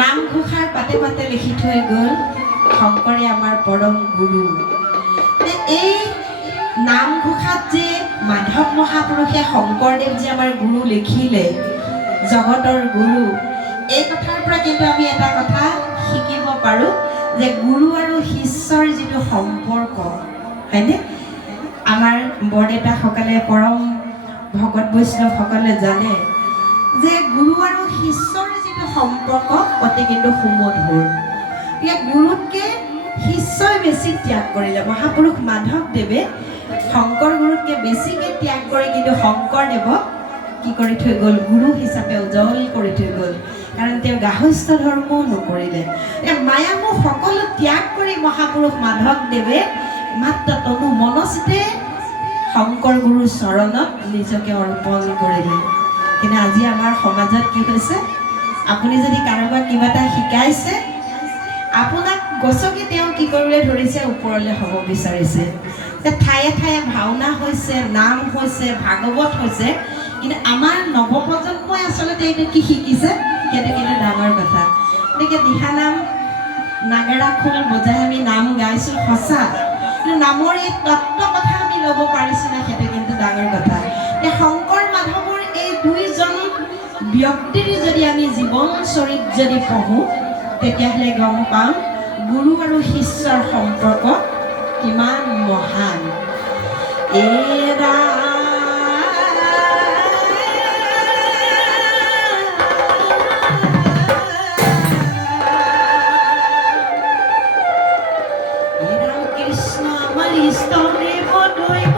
নামঘোষাৰ পাতে পাতে লিখি থৈ গ'ল শংকৰে আমাৰ পৰম গুৰু। এই নামঘোষাত যে মাধৱ মহাপুৰুষে শংকৰদেৱ যে আমাৰ গুৰু লিখিলে, জগতৰ গুৰু, এই কথাৰ পৰা কিন্তু আমি এটা কথা শিকিব পাৰোঁ যে গুৰু আৰু শিষ্যৰ যিটো সম্পৰ্ক, হয়নে? আমাৰ বৰদেউতাসকলে পৰম ভকত বৈষ্ণৱসকলে জানে যে গুৰু আৰু শিষ্যৰ যিটো সম্পৰ্ক অতি কিন্তু সুমধুৰ। ইয়াত গুৰুতকৈ শিষ্যই বেছি ত্যাগ কৰিলে। মহাপুৰুষ মাধৱদেৱে শংকৰ গুৰুতকৈ বেছিকৈ ত্যাগ কৰি কিন্তু শংকৰদেৱক কি কৰি থৈ গ'ল? গুৰু হিচাপে উজ্জ্বল কৰি থৈ গ'ল। কাৰণ তেওঁ গাহস্থ ধৰ্মও নকৰিলে। মায়ামোহ সকলো ত্যাগ কৰি মহাপুৰুষ মাধৱদেৱে মাত্ৰ তনু মনচিতে শংকৰ গুৰুৰ চৰণত নিজকে অৰ্পণ কৰিলে। কিন্তু আজি আমাৰ সমাজত কি হৈছে, আপুনি যদি কাৰোবাক কিবা এটা শিকাইছে, আপোনাক গছকি তেওঁ কি কৰিবলৈ ধৰিছে? ওপৰলৈ হ'ব বিচাৰিছে। ঠায়ে ঠায়ে ভাওনা হৈছে, নাম হৈছে, ভাগৱত হৈছে, কিন্তু আমাৰ নৱপ্ৰজন্মই আচলতে এইটো কি শিকিছে? সেইটো কিন্তু ডাঙৰ কথা। গতিকে দিহানাম নাগেৰা খোল বজাই আমি নাম গাইছোঁ সঁচা, কিন্তু নামৰ এই তত্ত্ব কথা আমি ল'ব পাৰিছোঁ না, সেইটো কিন্তু ডাঙৰ কথা। শংকৰ মাধৱৰ এই দুইজন ব্যক্তিৰ যদি আমি জীৱন চৰিত যদি পঢ়োঁ, তেতিয়াহ'লে গম পাম গুৰু আৰু শিষ্যৰ সম্পৰ্ক কিমান মহান। কৃষ্ণ আমাৰ ইষ্টদেৱ দৈৱ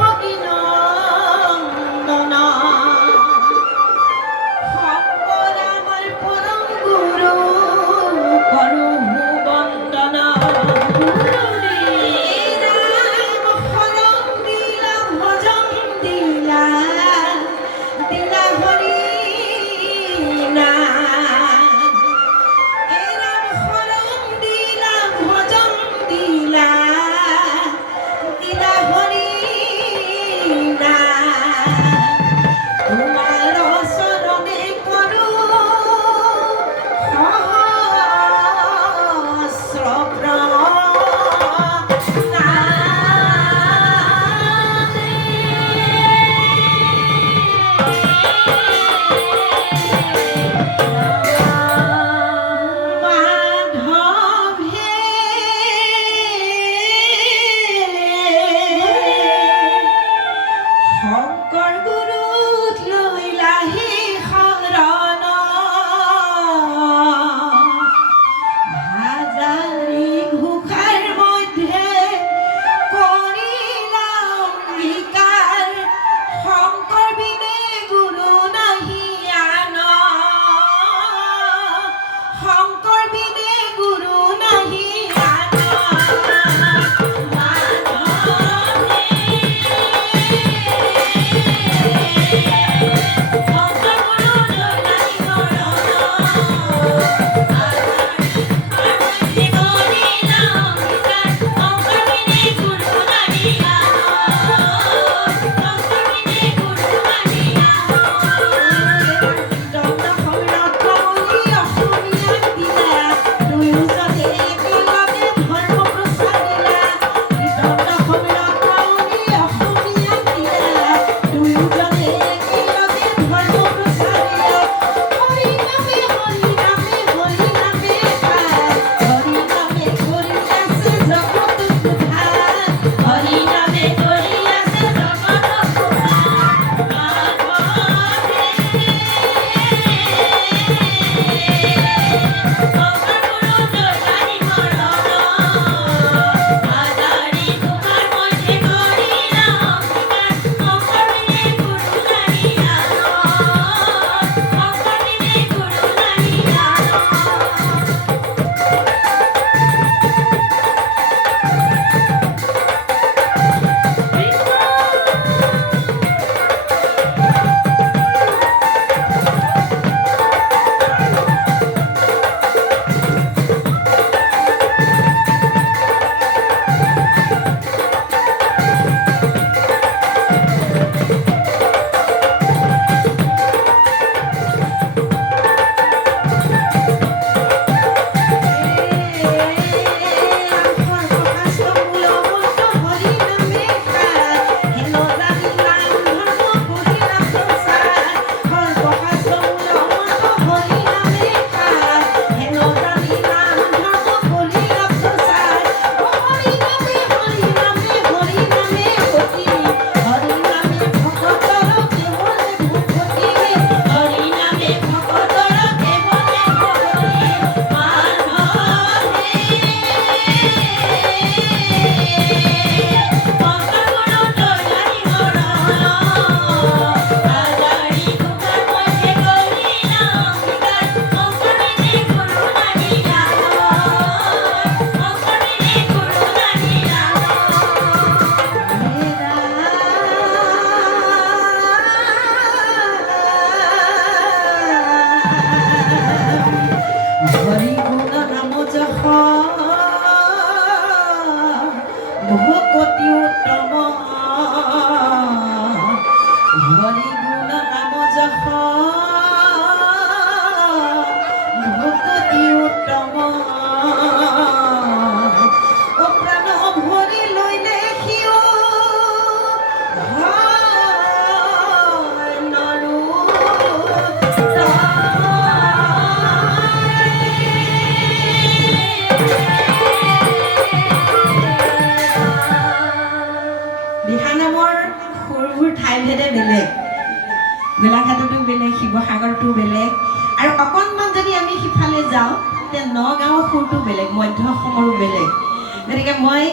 হৰি গুণ নাম যশ বহু কোটি উত্তম হৰি গুণ নাম যশ বহু কোটি উত্তম অ প্ৰাণ ভৰি লৈ দেখিও নৰো দিহানামৰ সুৰবোৰ ঠাইভেদে বেলেগ গোলাঘাটতো বেলেগ শিৱসাগৰতো বেলেগ আৰু অকণমান যদি আমি সিফালে যাওঁ তেতিয়া নগাঁৱৰ সুৰটো বেলেগ মধ্য অসমৰো বেলেগ গতিকে মই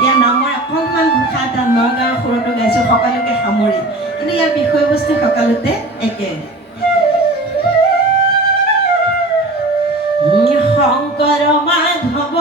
ইয়াৰ নামৰ অকণমান ঘোষা এটা নগাঁৱৰ সুৰতো গাইছোঁ সকলোকে সামৰি কিন্তু ইয়াৰ বিষয়বস্তু সকলোতে একে শংকৰ মাধৱ